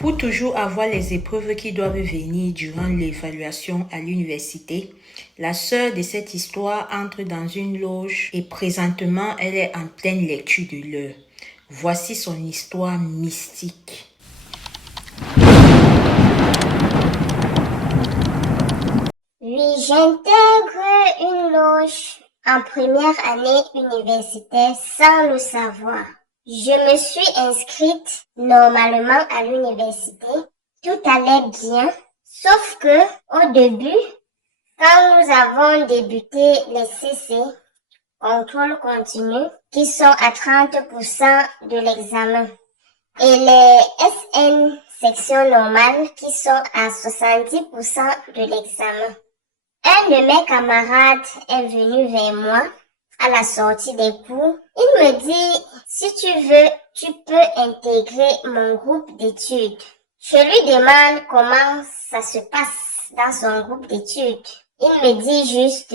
Pour toujours avoir les épreuves qui doivent venir durant l'évaluation à l'université, la sœur de cette histoire entre dans une loge et présentement elle est en pleine lecture de l'heure. Voici son histoire mystique. Oui, j'intègre une loge en première année universitaire sans le savoir. Je me suis inscrite normalement à l'université. Tout allait bien, sauf que au début, quand nous avons débuté les CC, contrôle continu, qui sont à 30% de l'examen, et les SN, section normale, qui sont à 70% de l'examen. Un de mes camarades est venu vers moi à la sortie des cours. Il me dit, si tu veux, tu peux intégrer mon groupe d'études. Je lui demande comment ça se passe dans son groupe d'études. Il me dit juste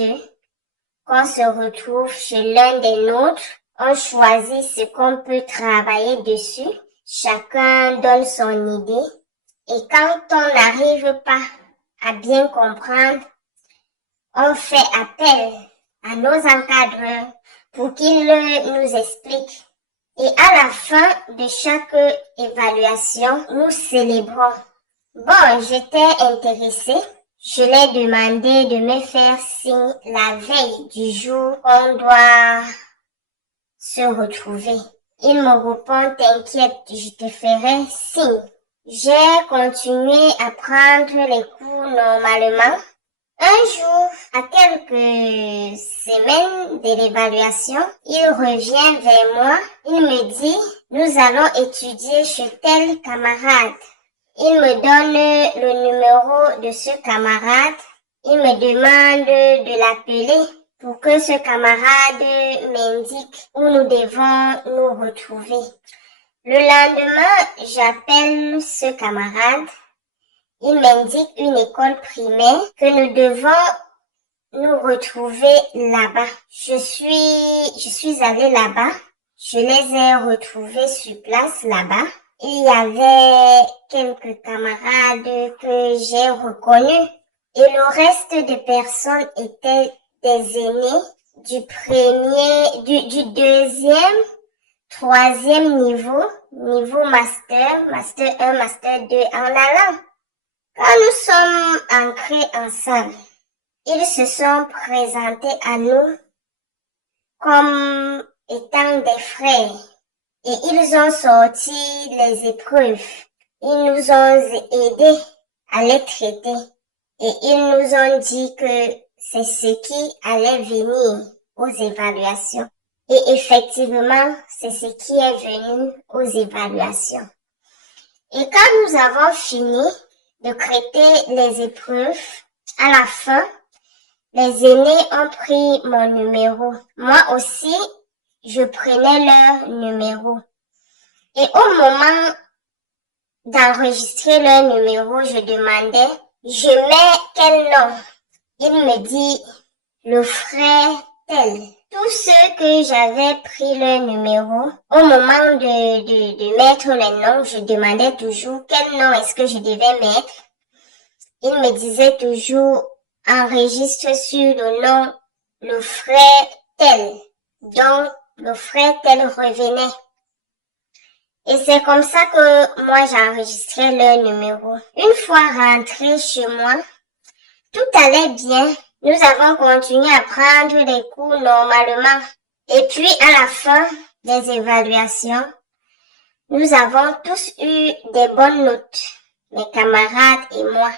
qu'on se retrouve chez l'un des nôtres, on choisit ce qu'on peut travailler dessus, chacun donne son idée, et quand on n'arrive pas à bien comprendre, on fait appel à nos encadreurs pour qu'ils nous expliquent. Et à la fin de chaque évaluation, nous célébrons. Bon, j'étais intéressée. Je l'ai demandé de me faire signe la veille du jour qu'on doit se retrouver. Il me répond, t'inquiète, je te ferai signe. J'ai continué à prendre les cours normalement. Un jour, à quelques semaines de l'évaluation, il revient vers moi. Il me dit, nous allons étudier chez tel camarade. Il me donne le numéro de ce camarade. Il me demande de l'appeler pour que ce camarade m'indique où nous devons nous retrouver. Le lendemain, j'appelle ce camarade. Il m'indique une école primaire que nous devons nous retrouver là-bas. Je suis allée là-bas. Je les ai retrouvés sur place là-bas. Il y avait quelques camarades que j'ai reconnus. Et le reste des personnes étaient des aînés du deuxième, troisième niveau master 1, master 2 en allant. Quand nous sommes entrés en salle, ils se sont présentés à nous comme étant des frères et ils ont sorti les épreuves. Ils nous ont aidés à les traiter et ils nous ont dit que c'est ce qui allait venir aux évaluations. Et effectivement, c'est ce qui est venu aux évaluations. Et quand nous avons fini de traiter les épreuves, à la fin, les aînés ont pris mon numéro. Moi aussi, je prenais leur numéro. Et au moment d'enregistrer leur numéro, je demandais, je mets quel nom? Il me dit, le frère tel. Tous ceux que j'avais pris leur numéro, au moment de mettre les noms, je demandais toujours quel nom est-ce que je devais mettre. Il me disait toujours, enregistre sur le nom le frère tel. Donc, le frère tel revenait. Et c'est comme ça que moi j'enregistrais leur numéro. Une fois rentré chez moi, tout allait bien. Nous avons continué à prendre les cours normalement. Et puis à la fin des évaluations, nous avons tous eu des bonnes notes. Mes camarades et moi,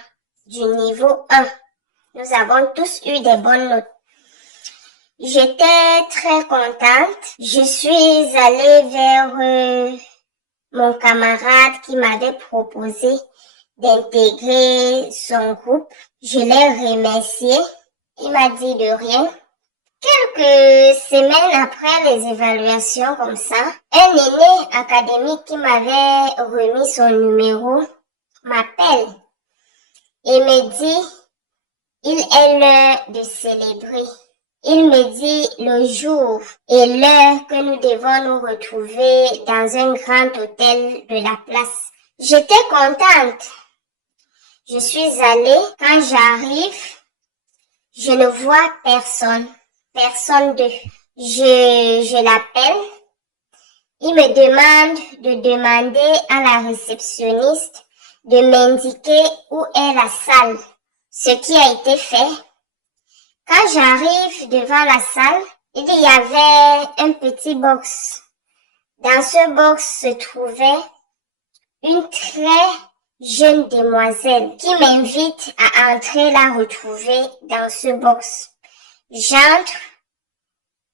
du niveau 1. Nous avons tous eu des bonnes notes. J'étais très contente. Je suis allée vers mon camarade qui m'avait proposé d'intégrer son groupe. Je l'ai remercié. Il m'a dit de rien. Quelques semaines après les évaluations comme ça, un aîné académique qui m'avait remis son numéro m'appelle et me dit, il est l'heure de célébrer. Il me dit le jour et l'heure que nous devons nous retrouver dans un grand hôtel de la place J'étais contente. Je suis allée. Quand j'arrive, je ne vois personne. Personne d'eux. Je l'appelle. Il me demande de demander à la réceptionniste de m'indiquer où est la salle. Ce qui a été fait. Quand j'arrive devant la salle, il y avait un petit box. Dans ce box se trouvait une très jeune demoiselle qui m'invite à entrer la retrouver dans ce box. J'entre,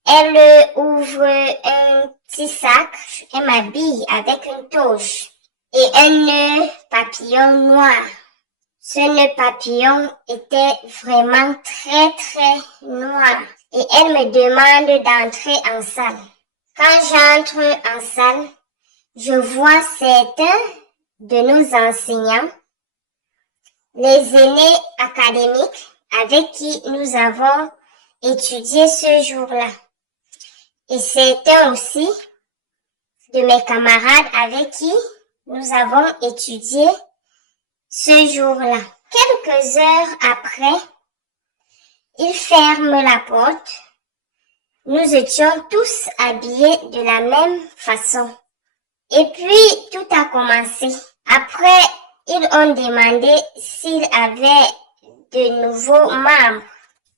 elle ouvre un petit sac, elle m'habille avec une toge et un nœud papillon noir. Ce nœud papillon était vraiment très noir et elle me demande d'entrer en salle. Quand j'entre en salle, je vois certains de nos enseignants, les aînés académiques avec qui nous avons étudié ce jour-là. Et certains aussi de mes camarades avec qui nous avons étudié ce jour-là. Quelques heures après, ils ferment la porte. Nous étions tous habillés de la même façon. Et puis, tout a commencé. Après, ils ont demandé s'il avait de nouveaux membres.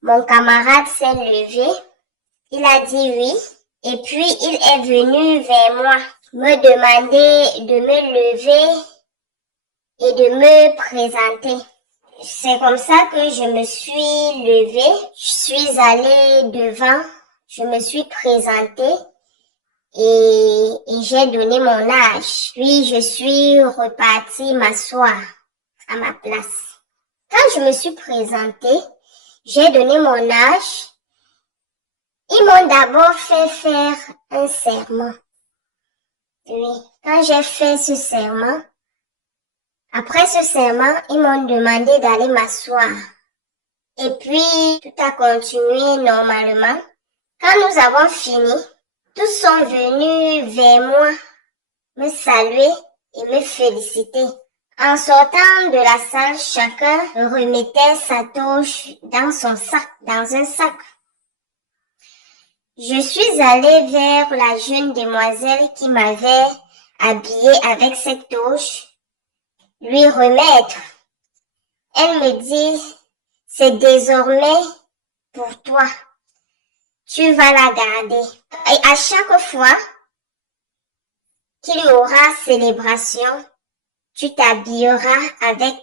Mon camarade s'est levé. Il a dit oui. Et puis, il est venu vers moi, me demander de me lever et de me présenter. C'est comme ça que je me suis levée. Je suis allée devant. Je me suis présentée. Et j'ai donné mon âge. Puis je suis repartie m'asseoir à ma place. Quand je me suis présentée, j'ai donné mon âge. Ils m'ont d'abord fait faire un serment. Oui, quand j'ai fait ce serment, après ce serment, ils m'ont demandé d'aller m'asseoir. Et puis, tout a continué normalement. Quand nous avons fini, tous sont venus vers moi, me saluer et me féliciter. En sortant de la salle, chacun remettait sa toge dans son sac, dans un sac. Je suis allée vers la jeune demoiselle qui m'avait habillée avec cette toge, lui remettre. Elle me dit, c'est désormais pour toi. Tu vas la garder. Et à chaque fois qu'il y aura célébration, tu t'habilleras avec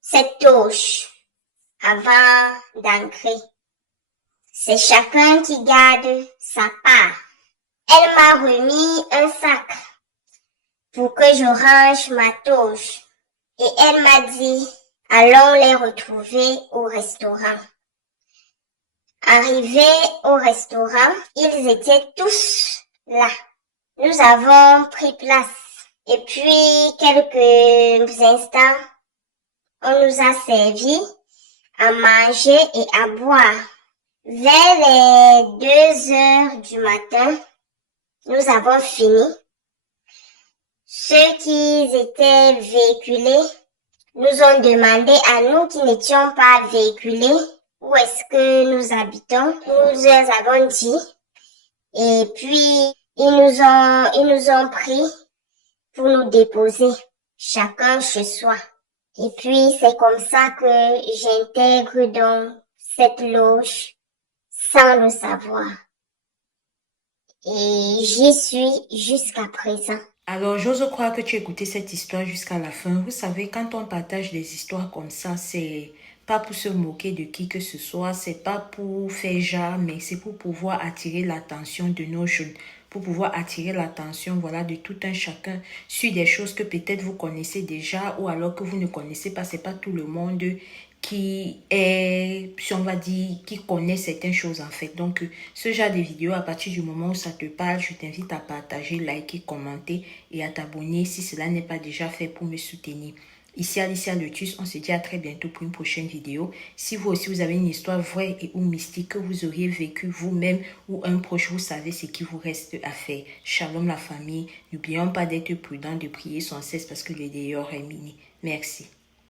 cette toge avant d'entrer. C'est chacun qui garde sa part. Elle m'a remis un sac pour que je range ma toge. Et elle m'a dit, allons les retrouver au restaurant. Arrivés au restaurant, ils étaient tous là. Nous avons pris place. Et puis, quelques instants, on nous a servi à manger et à boire. Vers les 2 heures du matin, nous avons fini. Ceux qui étaient véhiculés nous ont demandé à nous qui n'étions pas véhiculés où est-ce que nous habitons. Nous leur avons dit. Et puis, ils nous ont pris pour nous déposer, chacun chez soi. Et puis, c'est comme ça que j'intègre dans cette loge sans le savoir. Et j'y suis jusqu'à présent. Alors, j'ose croire que tu as écouté cette histoire jusqu'à la fin. Vous savez, quand on partage des histoires comme ça, c'est pas pour se moquer de qui que ce soit, c'est pas pour faire genre, mais c'est pour pouvoir attirer l'attention de nos jeunes, pour pouvoir attirer l'attention, voilà, de tout un chacun sur des choses que peut-être vous connaissez déjà ou alors que vous ne connaissez pas. C'est pas tout le monde qui est, si on va dire, qui connaît certaines choses en fait. Donc, ce genre de vidéo, à partir du moment où ça te parle, je t'invite à partager, liker, commenter et à t'abonner si cela n'est pas déjà fait pour me soutenir. Ici Alicia Lotus, on se dit à très bientôt pour une prochaine vidéo. Si vous aussi vous avez une histoire vraie et ou mystique que vous auriez vécu vous-même ou un proche, vous savez ce qu'il vous reste à faire. Shalom la famille. N'oublions pas d'être prudent, de prier sans cesse parce que le dehors est mini. Merci.